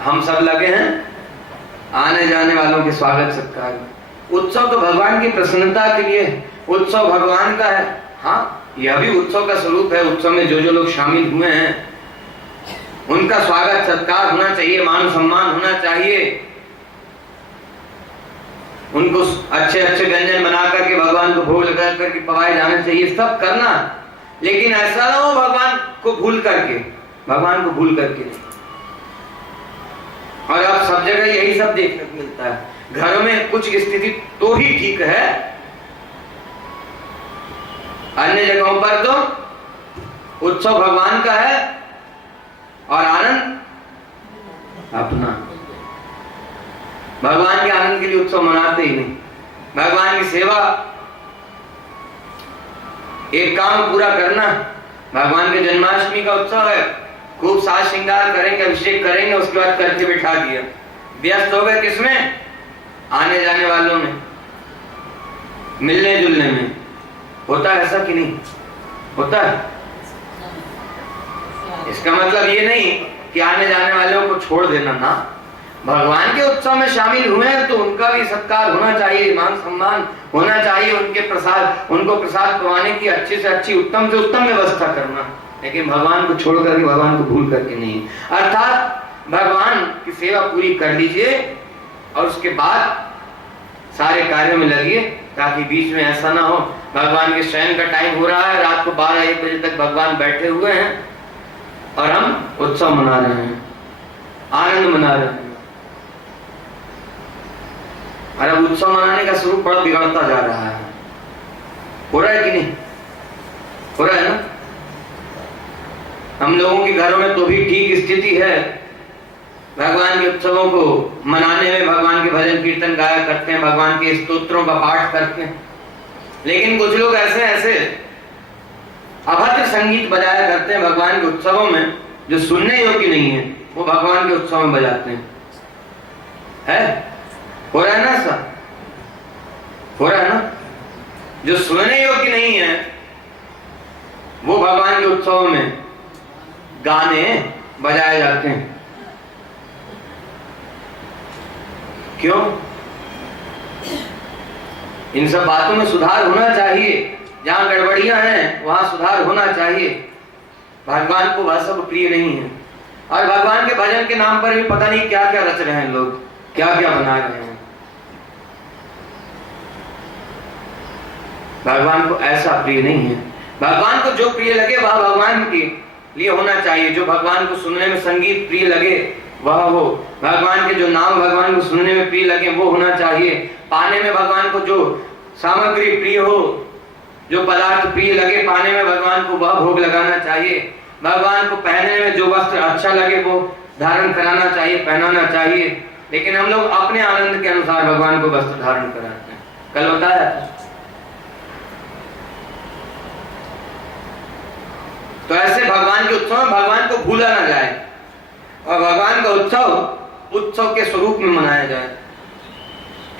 हम सब लगे हैं आने जाने वालों के स्वागत सत्कार में। उत्सव तो भगवान की प्रसन्नता के लिए, उत्सव भगवान का है। हाँ, यह भी उत्सव का स्वरूप है। उत्सव में जो जो लोग शामिल हुए हैं उनका स्वागत सत्कार होना चाहिए, मान सम्मान होना चाहिए, उनको अच्छे अच्छे व्यंजन बना करके भगवान को भोग लगा करके पकाए जाना चाहिए, सब करना। लेकिन ऐसा ना हो भगवान को भूल करके, भगवान को भूल करके नहीं। और अब सब जगह यही सब देखने को मिलता है। घरों में कुछ स्थिति तो ही ठीक है, अन्य जगहों पर तो उत्सव भगवान का है और आनंद अपना। भगवान के आनंद के लिए उत्सव मनाते ही नहीं। भगवान की सेवा, एक काम पूरा करना। भगवान के जन्माष्टमी का उत्सव है, खूब साज श्रृंगार करेंगे, अभिषेक करेंगे, उसके बाद करके बिठा दिया। व्यस्त हो गए किसमें? आने जाने वालों में, मिलने जुलने में। होता है ऐसा कि नहीं होता है? इसका मतलब ये नहीं कि आने जाने वालों को छोड़ देना ना। भगवान के उत्सव में शामिल हुए हैं तो उनका भी सत्कार होना चाहिए, मान सम्मान होना चाहिए, उनके प्रसाद, उनको प्रसाद पवाने की अच्छी से अच्छी, उत्तम से उत्तम व्यवस्था करना। लेकिन भगवान को छोड़ करके, भगवान को भूल करके नहीं। अर्थात भगवान की सेवा पूरी कर लीजिए और उसके बाद सारे कार्यों में लगिए, ताकि बीच में ऐसा ना हो भगवान के शयन का टाइम हो रहा है, रात को 12-1 बजे तक भगवान बैठे हुए हैं और हम उत्सव मना रहे हैं, आनंद मना रहे हैं। और अब उत्सव मनाने का स्वरूप बड़ा बिगड़ता जा रहा है। हो रहा है कि नहीं? हो रहा है ना? हम लोगों के घरों में तो भी ठीक स्थिति है, भगवान के उत्सवों को मनाने में भगवान के भजन कीर्तन गाया करते हैं, भगवान के स्तोत्रों का पाठ करते हैं। लेकिन कुछ लोग ऐसे ऐसे अभद्र संगीत बजाया करते हैं भगवान के उत्सवों में, जो सुनने योग्य नहीं है, वो भगवान के उत्सव में बजाते हैं। है? हो रहा है ना ऐसा? हो रहा है ना? जो सुनने योग्य नहीं है वो भगवान के उत्सव में गाने बजाए जाते हैं। क्यों? इन सब बातों में सुधार होना चाहिए। जहां गड़बड़ियां हैं वहां सुधार होना चाहिए। भगवान को वह सब प्रिय नहीं है। और भगवान के भजन के नाम पर भी पता नहीं क्या क्या रच रहे हैं लोग, क्या क्या बना रहे हैं। भगवान को ऐसा प्रिय नहीं है। भगवान को जो प्रिय लगे वह भगवान के लिए होना चाहिए। जो भगवान को सुनने में संगीत प्रिय लगे वह हो, भगवान के जो नाम भगवान को सुनने में प्रिय लगे वो होना चाहिए। पाने में भगवान को जो सामग्री प्रिय हो, जो पदार्थ प्रिय लगे, पाने में भगवान को वह भोग लगाना चाहिए। भगवान को पहनने में जो वस्त्र अच्छा लगे वो धारण कराना चाहिए, पहनाना चाहिए। लेकिन हम लोग अपने आनंद के अनुसार भगवान को वस्त्र धारण कराते हैं। कल बताया तो ऐसे भगवान के उत्सव में भगवान को भूला ना जाए और भगवान का उत्सव उत्सव के स्वरूप में मनाया जाए।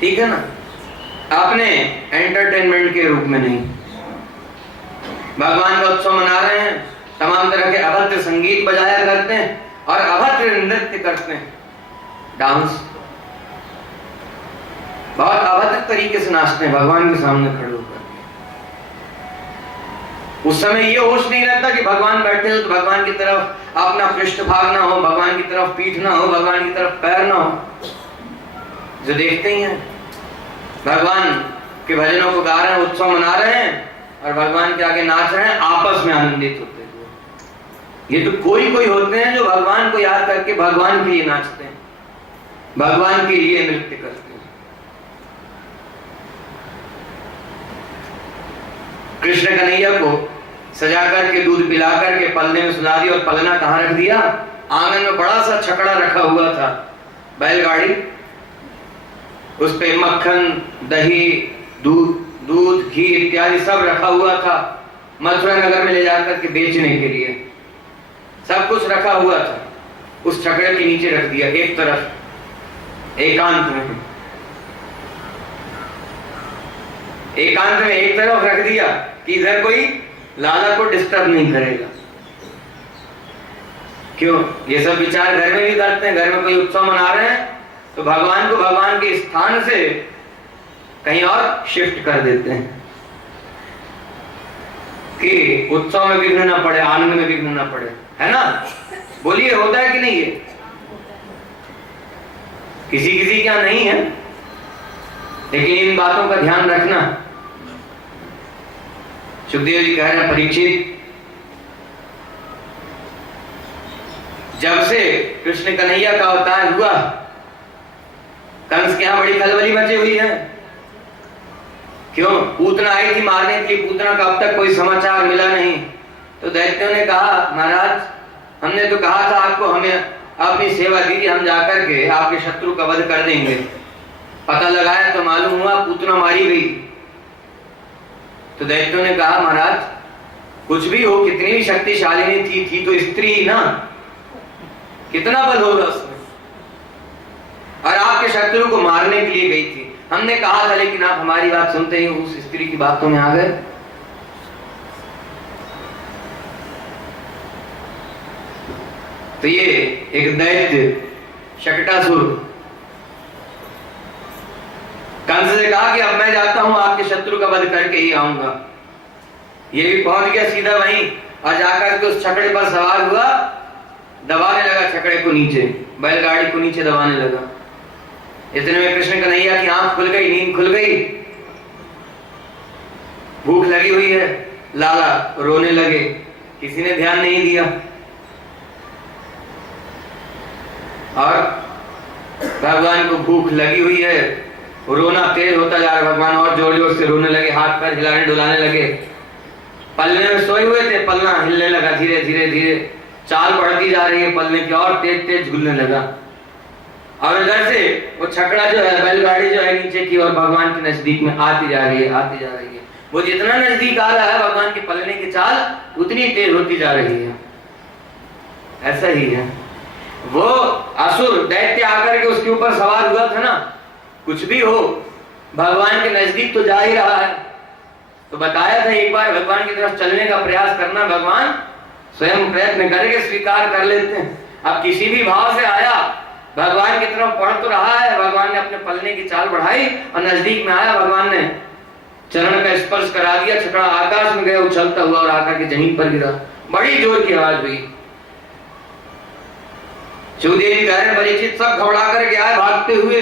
ठीक है ना? अपने एंटरटेनमेंट के रूप में नहीं। भगवान का उत्सव मना रहे हैं, तमाम तरह के अभद्र संगीत बजाया करते हैं और अभद्र नृत्य करते हैं, डांस, बहुत अभद्र तरीके से नाचते हैं भगवान के सामने खड़े होकर। उस समय ये होश नहीं रहता कि भगवान बैठे हो तो भगवान की तरफ अपना पृष्ठ भाग ना हो, भगवान की तरफ पीठ ना हो, भगवान की तरफ पैर ना हो। जो देखते ही हैं भगवान के भजनों को गा रहे हैं, उत्सव मना रहे हैं और भगवान के आगे नाच रहे हैं, आपस में आनंदित होते हुए। ये तो कोई कोई होते हैं जो भगवान को याद करके भगवान के लिए नाचते हैं, भगवान के लिए नृत्य करते हैं। कृष्ण कन्हैया को सजा करके दूध पिला करके पलने में सुला दिया और पलना कहाँ रख दिया? आंगन में बड़ा सा छकड़ा रखा हुआ था, बैलगाड़ी, उस पे मक्खन, दही, दूध, घी इत्यादि सब रखा हुआ था। मथुरा नगर में ले जाकर के बेचने के लिए सब कुछ रखा हुआ था। उस छकड़े के नीचे रख दिया, एक तरफ एकांत में, एकांत में एक तरफ रख दिया कि इधर कोई लाला को डिस्टर्ब नहीं करेगा। क्यों? ये सब विचार घर में भी करते हैं। घर में कोई उत्सव मना रहे हैं तो भगवान को भगवान के स्थान से कहीं और शिफ्ट कर देते हैं कि उत्सव में विघ्न ना पड़े, आनंद में विघ्न ना पड़े, है ना? बोलिए, होता है कि नहीं? ये किसी किसी क्या नहीं है, लेकिन इन बातों का ध्यान रखना। सुखदेव जी कह रहे हैं, परीक्षित, जब से कृष्ण कन्हैया का अवतार हुआ, कंस के यहां बड़ी खलबली मची हुई है। क्यों? पूतना आई थी मारने के लिए, पूतना का अब तक कोई समाचार मिला नहीं। तो दैत्यों ने कहा, महाराज हमने तो कहा था आपको, हमें अपनी सेवा दीजिए, हम जाकर के आपके शत्रु का वध कर देंगे। पता लगाया तो मालूम हुआ पूतना मारी गई। तो दैत्यों ने कहा, महाराज कुछ भी हो, कितनी भी शक्तिशालिनी थी तो स्त्री ही ना, कितना बल होगा उसमें, और आपके शत्रु को मारने के लिए गई थी। हमने कहा था, लेकिन आप हमारी बात सुनते ही उस स्त्री की बातों में आ गए। तो ये एक दैत्य शकटासुर कंस से कहा कि अब मैं जाता हूं, आपके शत्रु का वध करके ही आऊंगा। ये भी पहुंच गया सीधा वहीं, और जाकर के उस छकड़े पर सवार हुआ, दबाने लगा छकड़े को नीचे, बैलगाड़ी को नीचे दबाने लगा। इतने में कृष्ण कन्हैया की आंख खुल गई, नींद खुल गई, भूख लगी हुई है, लाला रोने लगे, किसी ने ध्यान नहीं दिया। और भगवान को भूख लगी हुई है, रोना तेज होता जा रहा है, भगवान और जोर जोर से रोने लगे, हाथ पैर हिलाने डुलाने लगे। पलने में सोए हुए थे, पलना हिलने लगा, धीरे धीरे धीरे चाल बढ़ती जा रही है पलने की, और तेज तेज झूलने लगा। और इधर से वो छकड़ा जो है, बैलगाड़ी जो है नीचे की और भगवान के नजदीक में आती जा रही है, आती जा रही है। वो जितना नजदीक आ रहा है, भगवान के पलने की चाल उतनी तेज होती जा रही है। ऐसा ही है, वो असुर दैत्य आकर के उसके ऊपर सवार हुआ था ना, कुछ भी हो भगवान के नजदीक तो जा ही रहा है। तो बताया था एक बार, भगवान की तरफ चलने का प्रयास करना, भगवान स्वयं प्रयत्न करके स्वीकार कर लेते हैं। अब किसी भी भाव से आया, भगवान की तरफ बढ़ तो रहा है, भगवान ने अपने पलने की चाल बढ़ाई और नजदीक में आया, भगवान ने चरण का स्पर्श करा दिया, छकड़ा आकाश में गया उछलता हुआ और आकर के जमीन पर गिरा। बड़ी जोर की आवाज हुई। सुखदेव जी कह रहे हैं, परीक्षित सब घबरा कर गया है भागते हुए।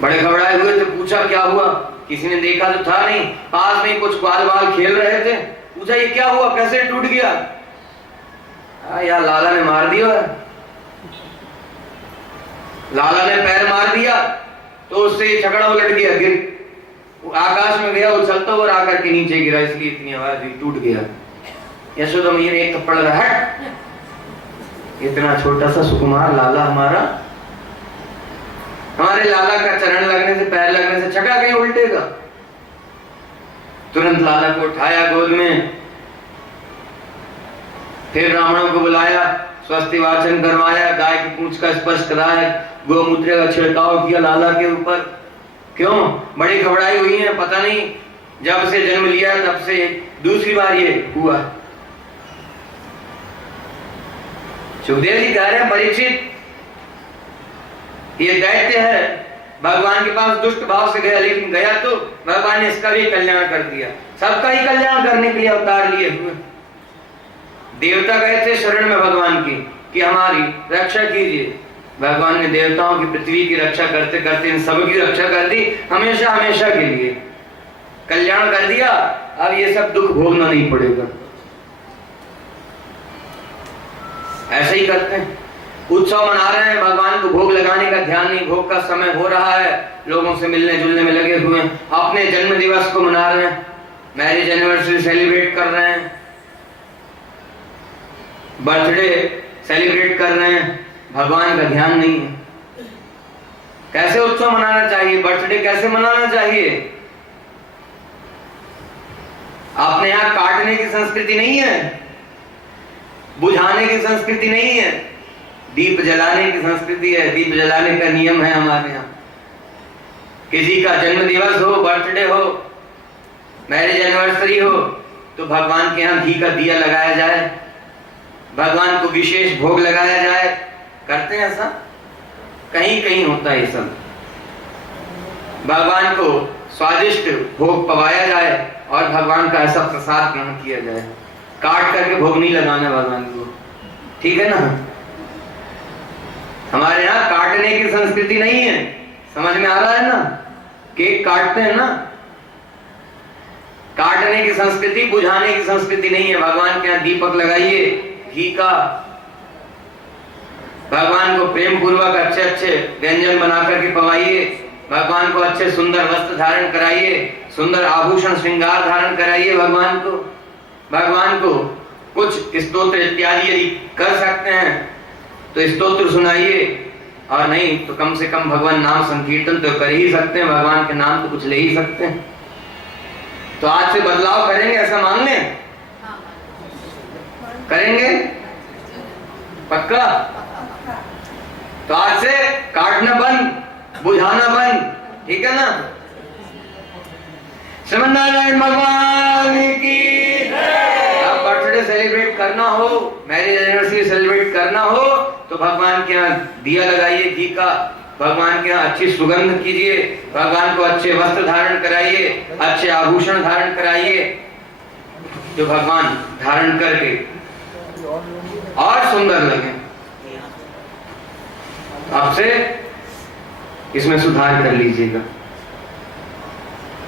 बड़े घबराए हुए थे, पूछा क्या हुआ? किसी ने देखा तो था नहीं, पास में कुछ बाल बाल खेल रहे थे। पूछा ये क्या हुआ, कैसे टूट गया? यार लाला ने मार दिया, लाला ने पैर मार दिया तो उससे छकड़ा उलट गया, गिर आकाश में गया उछलता हुआ, आकर के नीचे गिरा, इसलिए इतनी आवाज हुई, टूट गया। यशोदा मैया ने एक थप्पड़ लगा, हट, इतना छोटा सा सुकुमार लाला हमारा, हमारे लाला का चरण लगने से, पैर लगने से छकड़ा कहीं उल्टेगा? तुरंत लाला को उठाया गोद में, फिर ब्राह्मणों को बुलाया, स्वस्ति वाचन करवाया, गाय की पूंछ का स्पर्श कराया, गोमूत्र का छिड़काव किया लाला के ऊपर। क्यों? बड़ी घबराई हुई है, पता नहीं जब से जन्म लिया तब से दूसरी बार ये हुआ। सुखदेव जी कह रहे हैं, परीक्षित ये दैत्य है, भगवान के पास दुष्ट भाव से गया, लेकिन गया तो भगवान ने इसका भी कल्याण कर दिया। सबका ही कल्याण करने के लिए अवतार लिए हुए। देवता गए थे शरण में भगवान की कि हमारी रक्षा कीजिए। भगवान ने देवताओं की, पृथ्वी की रक्षा करते करते इन सब की रक्षा कर दी, हमेशा हमेशा के लिए कल्याण कर दिया। अब ये सब दुख भोगना नहीं पड़ेगा। ऐसे ही करते हैं, उत्सव मना रहे हैं, भगवान को भोग लगाने का ध्यान नहीं, भोग का समय हो रहा है, लोगों से मिलने जुलने में लगे हुए हैं, अपने जन्म दिवस को मना रहे हैं, मैरिज एनिवर्सरी सेलिब्रेट कर रहे हैं, बर्थडे सेलिब्रेट कर रहे हैं, भगवान का ध्यान नहीं है। कैसे उत्सव मनाना चाहिए, बर्थडे कैसे मनाना चाहिए? अपने यहां काटने की संस्कृति नहीं है, बुझाने की संस्कृति नहीं है, दीप जलाने की संस्कृति है। दीप जलाने का नियम है हमारे यहाँ। किसी का जन्म दिवस हो, बर्थडे हो, मैरिज एनिवर्सरी हो, तो भगवान के यहाँ घी का दिया लगाया जाए, भगवान को विशेष भोग लगाया जाए। करते हैं ऐसा? कहीं कहीं होता है ये सब। भगवान को स्वादिष्ट भोग पवाया जाए और भगवान का ऐसा प्रसाद ग्रहण किया जाए। काट करके भोग नहीं लगाना भगवान को, ठीक है ना? हमारे यहाँ काटने की संस्कृति नहीं है, समझ में आ रहा है ना? केक काटते हैं ना, काटने की संस्कृति, बुझाने की संस्कृति नहीं है। भगवान के यहाँ दीपक लगाइए घी का, भगवान को प्रेम पूर्वक अच्छे अच्छे व्यंजन बना करके पवाइए, भगवान को अच्छे सुंदर वस्त्र धारण कराइए, सुंदर आभूषण श्रृंगार धारण कराइए भगवान को। भगवान को कुछ स्तोत्र इत्यादि यदि कर सकते हैं तो स्तोत्र सुनाइए, और नहीं तो कम से कम भगवान नाम संकीर्तन तो कर ही सकते हैं, भगवान के नाम तो कुछ ले ही सकते हैं। तो आज से बदलाव करेंगे, ऐसा मान लें? करेंगे पक्का? तो आज से काटना बंद, बुझाना बंद, ठीक है ना? श्रीमन नारायण भगवान की अब बर्थडे सेलिब्रेट करना हो, मैरिज एनिवर्सरी सेलिब्रेट करना हो तो भगवान के यहाँ दिया लगाइए घी का, भगवान के यहाँ अच्छी सुगंध कीजिए, भगवान को अच्छे वस्त्र धारण कराइए, अच्छे आभूषण धारण कराइए, जो भगवान धारण करके और सुंदर लगे। आपसे इसमें सुधार कर लीजिएगा।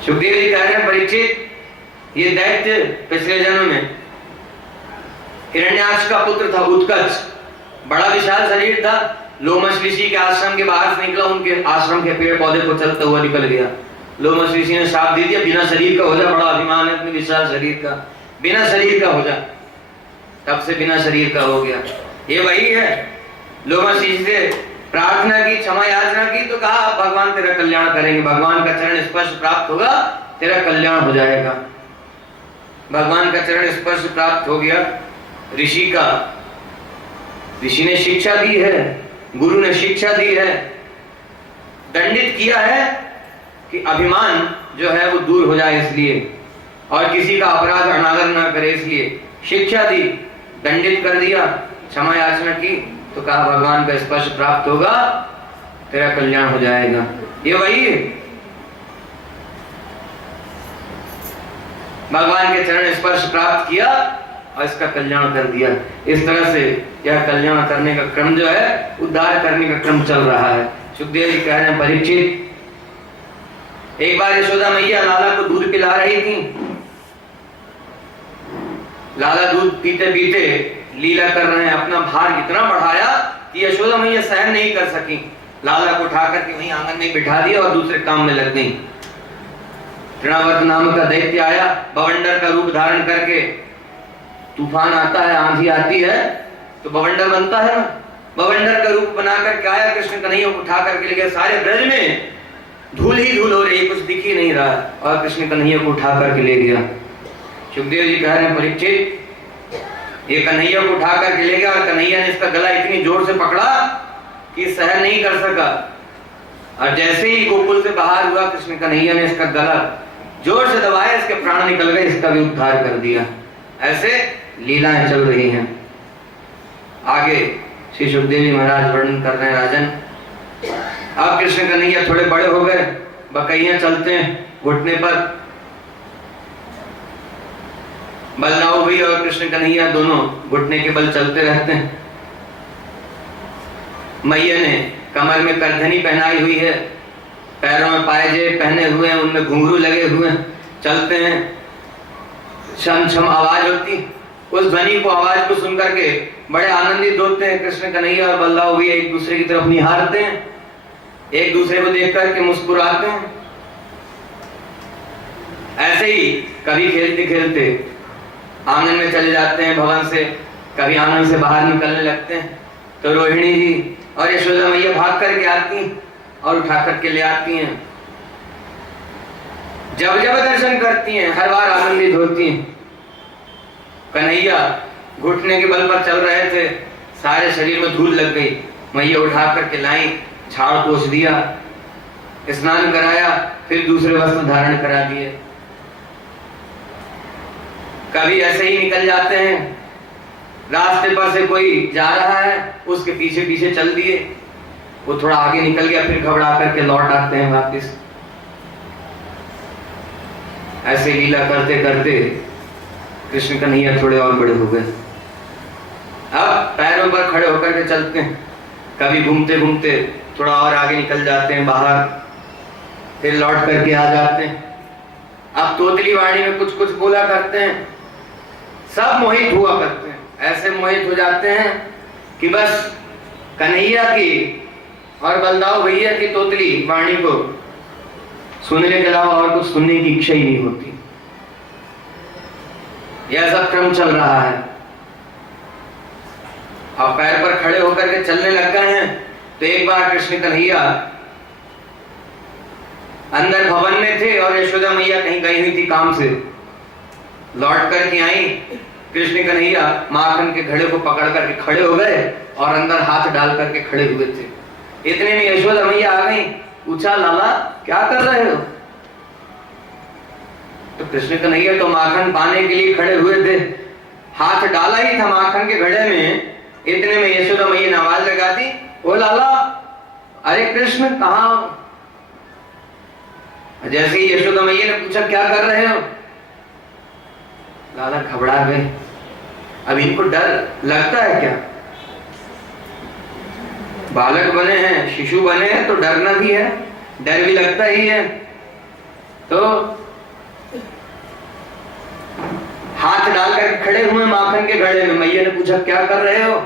सुखदेव जी कह रहे हैं, परीक्षित, ये दैत्य पिछले जन्म में हिरण्याक्ष का पुत्र था, उत्कच, बड़ा विशाल शरीर था, लोमश ऋषि के आश्रम के बाहर से निकला, उनके आश्रम के पेड़ पौधे को चलता हुआ निकल गया। लोमश ऋषि ने शाप दे दिया, बिना शरीर का हो जा, बड़ा अभिमान है अपने विशाल शरीर का, बिना शरीर का हो जा। तब से बिना शरीर का हो गया। ये वही है, लोमश ऋषि से प्रार्थना की, क्षमा याचना की, तो कहा भगवान तेरा कल्याण करेंगे, भगवान का चरण स्पर्श प्राप्त होगा, तेरा कल्याण हो जाएगा। भगवान का चरण स्पर्श प्राप्त हो गया ऋषि का, ऋषि ने शिक्षा दी है, गुरु ने शिक्षा दी है, दंडित किया है कि अभिमान जो है वो दूर हो जाए इसलिए, और किसी का अपराध अनादर ना करे इसलिए शिक्षा दी, दंडित कर दिया, क्षमा याचना की, तो कहा भगवान का स्पर्श प्राप्त होगा, तेरा कल्याण हो जाएगा। ये वही है, भगवान के चरण स्पर्श प्राप्त किया और इसका कल्याण कर दिया। इस तरह से यह कल्याण करने का क्रम जो है, उद्धार करने का क्रम चल रहा है। सुखदेव जी कह रहे हैं, परीक्षित, एक बार यशोदा मैया लाला को दूध पिला रही थी, लाला दूध पीते पीते लीला कर रहे हैं, अपना भार इतना बढ़ाया कि यशोदा मैया सहन नहीं कर सकी, लाला को उठा करके वहीं आंगन में बिठा दिया और दूसरे काम में लग गई। तृणावर्त नाम का दैत्य आया, बवंडर का रूप धारण करके, तूफान आता है, आंधी आती है तो बवंडर बनता है ना, बवंडर का रूप बना करके आया, कृष्ण कन्हैया को उठा करके ले गया। सारे ब्रज में धूल ही धूल हो रही, कुछ दिख ही नहीं रहा, और कृष्ण कन्हैया को उठा करके ले गया। सुखदेव जी कह रहे हैं, परीक्षित, ये कन्हैया को उठा करके ले गया और कन्हैया ने इसका गला इतनी जोर से पकड़ा कि सहन नहीं कर सका, और जैसे ही गोकुल से बाहर हुआ, कृष्ण कन्हैया ने इसका गला जोर से दबाया, इसके प्राण निकल गए, इसका भी उद्धार कर दिया। ऐसे लीलाएं चल रही हैं। आगे श्री सुखदेव जी महाराज वर्णन कर रहे हैं, राजन, अब कृष्ण कन्हैया थोड़े बड़े हो गए, बकैया चलते हैं घुटने पर। बलदाऊ भी और कृष्ण कन्हैया दोनों घुटने के बल चलते रहते हैं। मैया ने कमर में करधनी पहनाई हुई है, पैरों में पायजे पहने हुए हैं, उनमें घुंघरू लगे हुए हैं, चलते हैं। छम छम आवाज होती, उस ध्वनि को, आवाज को सुनकर के बड़े आनंदित होते हैं। कृष्ण कन्हैया और बलदाऊ भी एक दूसरे की तरफ निहारते हैं, एक दूसरे को देख करके मुस्कुराते हैं। ऐसे ही कभी खेलते खेलते आंगन में चले जाते हैं भवन से, कभी आंगन से बाहर निकलने लगते हैं, तो रोहिणी जी और यशोदा मैया भाग करके आती और उठा करके ले आती हैं। जब जब दर्शन करती हैं, हर बार आनंदित होती हैं। कन्हैया घुटने के बल पर चल रहे थे, सारे शरीर में धूल लग गई, मैया उठा करके लाई, झाड़ पोंछ दिया, स्नान कराया, फिर दूसरे वस्त्र धारण करा दिए। कभी ऐसे ही निकल जाते हैं, रास्ते पर से कोई जा रहा है उसके पीछे पीछे चल दिए, वो थोड़ा आगे निकल गया, फिर घबरा करके लौट आते हैं वापस। ऐसे लीला करते करते कृष्ण कन्हैया थोड़े और बड़े हो गए। अब पैरों पर खड़े होकर के चलते हैं, कभी घूमते घूमते थोड़ा और आगे निकल जाते हैं बाहर, फिर लौट करके आ जाते हैं। अब तोतली वाणी में कुछ कुछ बोला करते हैं, सब मोहित हुआ करते हैं, ऐसे मोहित हो जाते हैं कि बस कन्हैया की और बलदाऊ भैया की तोतली वाणी को सुनने के अलावा और कुछ सुनने की इच्छा ही नहीं होती। यह सब क्रम चल रहा है। अब पैर पर खड़े होकर के चलने लग गए हैं तो एक बार कृष्ण कन्हैया अंदर भवन में थे और यशोदा मैया कहीं गई हुई थी काम से, लौट करके आई। कृष्ण कन्हैया माखन के घड़े को पकड़ करके खड़े हो गए और अंदर हाथ डाल करके खड़े हुए थे। इतने में यशोदा मैया आ गई, पूछा लाला क्या कर रहे हो? तो कृष्ण कन्हैया तो माखन पाने के लिए खड़े हुए थे, हाथ डाला ही था माखन के घड़े में, इतने में यशोदा मैया ने आवाज लगा दी, ओ लाला, अरे कृष्ण कहाँ हो? जैसे ही यशोदा मैया ने पूछा क्या कर रहे हो, लाला घबरा गए। अब इनको डर लगता है क्या? बालक बने हैं, शिशु बने हैं तो डरना भी है, डर भी लगता ही है। तो हाथ डालकर खड़े हुए माखन के घड़े में। मैया ने पूछा क्या कर रहे हो?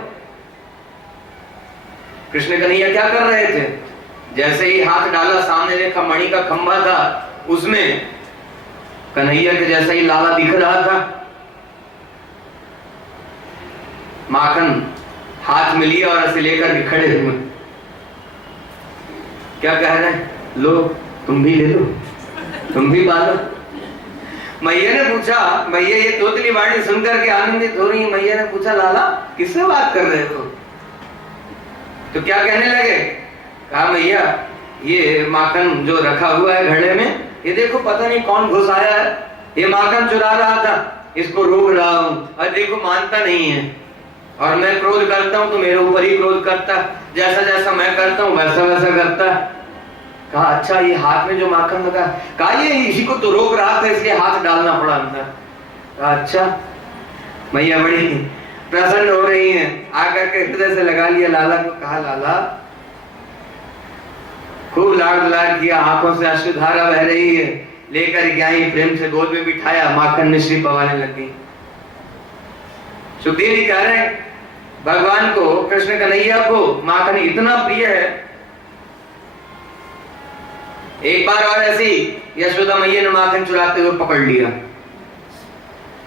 कृष्ण कन्हैया क्या कर रहे थे? जैसे ही हाथ डाला, सामने देखा मणि का खंभा था, उसमें कन्हैया के जैसा ही लाला दिख रहा था। माखन हाथ में लिया और ऐसे लेकर के खड़े हुए। क्या कह रहे हैं? लो तुम भी ले लो, तुम भी पालो। मैया ने पूछा, मैया ये तोतली वाणी सुनकर के आनंदित हो रही। मैया ने पूछा लाला किससे बात कर रहे हो? तो क्या कहने लगे? कहा मैया ये माखन जो रखा हुआ है घड़े में, ये देखो पता नहीं कौन घुस आया है, ये माखन चुरा रहा था, इसको रोक रहा हूँ और देखो मानता नहीं है, और मैं क्रोध करता हूँ तो मेरे ऊपर ही क्रोध करता, जैसा जैसा मैं करता हूँ वैसा वैसा करता। कहा अच्छा ये हाथ में जो माखन लगा, कहा ये इसी को तो रोक रहा था इसलिए हाथ डालना पड़ा अंदर। कहा अच्छा। मैया बड़ी प्रसन्न हो रही हैं, आकर के हृदय से लगा लिया लाला को। कहा लाला, खूब लाड़ दुलार किया, आंखों से अश्रुधारा बह रही है, लेकर के आई, प्रेम से गोद में बिठाया, माखन मिश्री पवाने लगी। सुखदेव जी कह रहे हैं भगवान को, कृष्ण कन्हैया को माखन इतना प्रिय है। एक बार और ऐसी यशोदा मैया ने माखन चुराते हुए पकड़ लिया।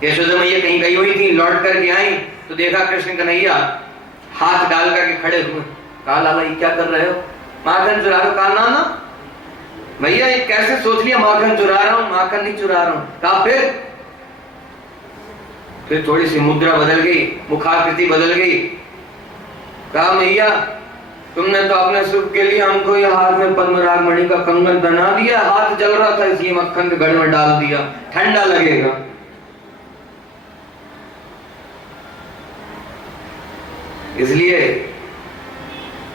यशोदा मैया कहीं गई हुई थी, लौट करके आई तो देखा कृष्ण कन्हैया हाथ डाल करके खड़े हुए। कहा लाला ये क्या कर रहे हो? माखन चुरा रहे हो? कहा ना ना भैया ये कैसे सोच लिया माखन चुरा रहा हूं? माखन नहीं चुरा रहा हूं। कहा फिर थोड़ी सी मुद्रा बदल गई, मुखाकृति बदल गई। कहा मैया तुमने तो अपने सुख के लिए हमको ये हाथ में पद्मराग मणि का कंगन बना दिया, हाथ जल रहा था इसलिए मक्खन के घड़े में डाल दिया, ठंडा लगेगा। इसलिए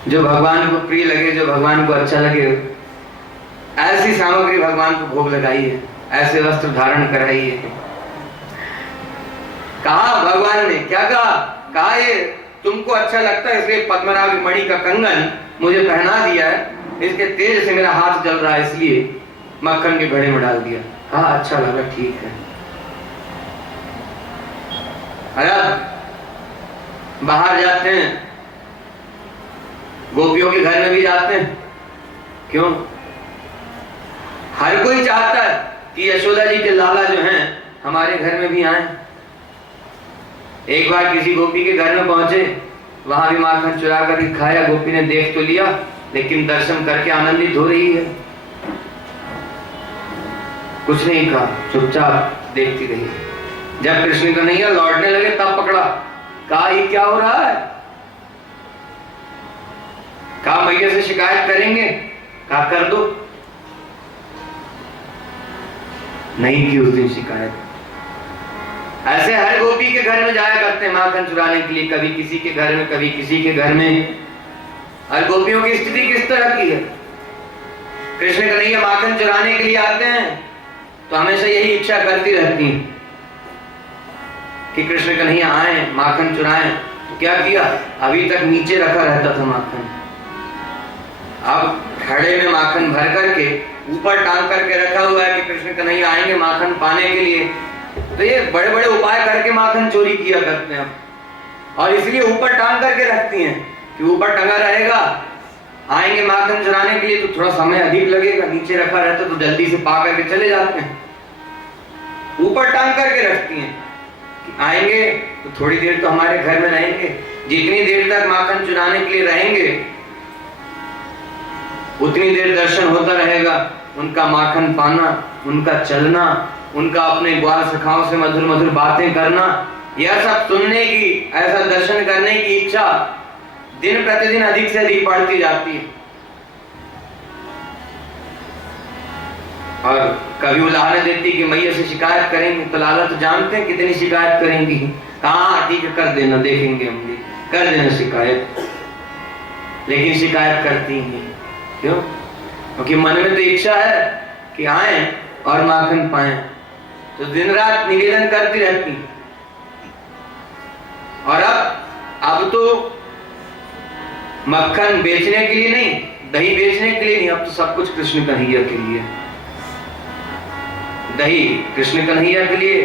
जो भगवान को प्रिय लगे, जो भगवान को अच्छा लगे, ऐसी सामग्री भगवान को भोग लगाइए, ऐसे वस्त्र धारण कराइए। कहा भगवान ने क्या कहा? कहा ये तुमको अच्छा लगता है इसलिए पद्मनाभ मणि का कंगन मुझे पहना दिया है, इसके तेज से मेरा हाथ जल रहा है इसलिए मक्खन के घड़े में डाल दिया। कहा अच्छा लगा, ठीक है। अरे बाहर जाते हैं, गोपियों के घर में भी जाते हैं, क्यों? हर कोई चाहता है कि यशोदा जी के लाला जो हैं हमारे घर में भी आए। एक बार किसी गोपी के घर में पहुंचे, वहां भी माखन चुरा कर खाया। गोपी ने देख तो लिया लेकिन दर्शन करके आनंदित हो रही है, कुछ नहीं कहा, चुपचाप देखती रही। जब कृष्ण कन्हैया लौटने लगे तब पकड़ा। कहा ये क्या हो रहा है? कहा मैया से शिकायत करेंगे। कहा कर दो। नहीं की उस दिन शिकायत। ऐसे हर गोपी के घर में जाया करते हैं माखन चुराने के लिए, कभी किसी के घर में कभी किसी के घर में। हर गोपियों की स्थिति किस तरह की है? कृष्ण कन्हैया माखन चुराने के लिए आते हैं तो हमेशा यही इच्छा करती रहती हैं कि कृष्ण कन्हैया आए माखन चुराएं। तो क्या किया, अभी तक नीचे रखा रहता था माखन, अब घड़े में माखन भर करके ऊपर टांग करके रखा हुआ है कि कृष्ण कन्हैया आएंगे माखन पाने के लिए। तो ये बड़े बड़े उपाय करके माखन चोरी किया करते हैं और इसलिए ऊपर टांग करके रखती हैं कि ऊपर टंगा रहेगा, आएंगे माखन चुराने के लिए तो थोड़ा समय अधिक लगेगा, नीचे रखा रहता तो जल्दी से पा करके चले जाते हैं। ऊपर टांग करके रखती हैं कि आएंगे तो थोड़ी देर तो हमारे घर में रहेंगे, जितनी देर तक माखन चुराने के लिए रहेंगे उतनी देर दर्शन होता रहेगा, उनका माखन पाना, उनका चलना, उनका अपने ग्वाल सखाओं से मधुर मधुर बातें करना, यह सब सुनने की, ऐसा दर्शन करने की इच्छा दिन प्रतिदिन अधिक से अधिक बढ़ती जाती है। और कभी उदाहरण देती कि मैया से शिकायत करेंगे तो लाला तो जानते हैं कितनी शिकायत करेंगी। हाँ ठीक है, कर देना, देखेंगे हम भी, कर देना शिकायत। लेकिन शिकायत करती नहीं, क्यों? क्योंकि मन में तो इच्छा है कि आए और माखन पाएं, तो दिन रात निवेदन करती रहती। और अब तो मक्खन बेचने के लिए नहीं, दही बेचने के लिए नहीं, अब तो सब कुछ कृष्ण कन्हैया के लिए। दही कृष्ण कन्हैया के लिए,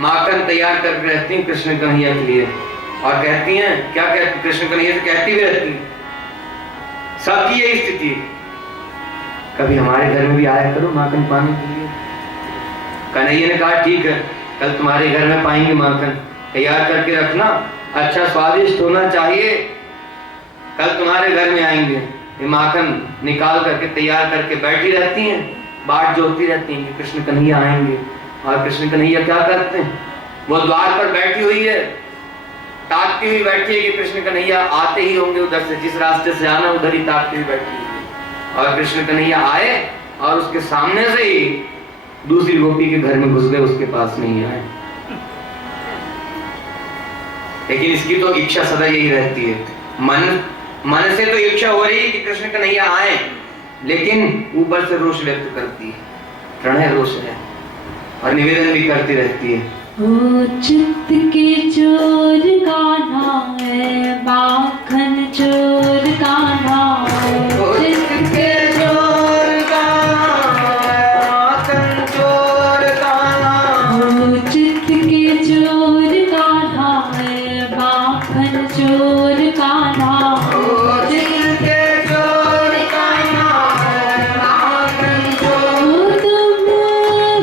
माखन तैयार करके रहती हैं कृष्ण कन्हैया के लिए। और कहती हैं, क्या कहती, कृष्ण कन्हैया से कहती भी रहती हैं। सबकी यही स्थिति, कभी हमारे घर में भी आया करो माखन पाने के लिए। कन्हैया ने कहा ठीक है, कल तुम्हारे घर में पाएंगे माखन, तैयार करके रखना, अच्छा स्वादिष्ट होना चाहिए, कल तुम्हारे घर में आएंगे। ये माखन निकाल करके तैयार करके बैठी रहती हैं, बाट जोड़ती रहती हैं कि कृष्ण कन्हैया आएंगे। और कृष्ण कन्हैया क्या करते हैं, वो द्वार पर बैठी हुई है, ताकती हुई बैठी है कि कृष्ण कन्हैया आते ही होंगे उधर से, जिस रास्ते से आना उधर ही ताकती हुई बैठी हुई है। और कृष्ण कन्हैया आए और उसके सामने से ही दूसरी गोपी के घर में घुस गए, उसके पास नहीं आए। लेकिन इसकी तो इच्छा सदा यही रहती है, मन से तो इच्छा हो रही है कि कृष्ण कन्हैया आए, लेकिन ऊपर से रोष व्यक्त करती है, प्रणय रोष है, और निवेदन भी करती रहती है। ओ चित्त के चोर कान्हा है, माखन चोर कान्हा है, चित्त के चोर कान्हा है, माखन चोर कान्हा। ओ चित्त के चोर कान्हा है, माखन चोर कान्हा। ओ चित्त के चोर कान्हा है, माखन चोर। तुम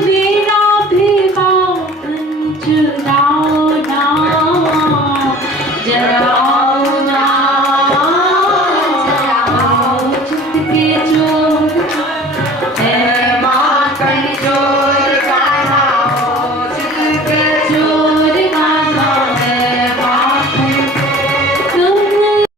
बिना भी माखन चुराओ ना, जरा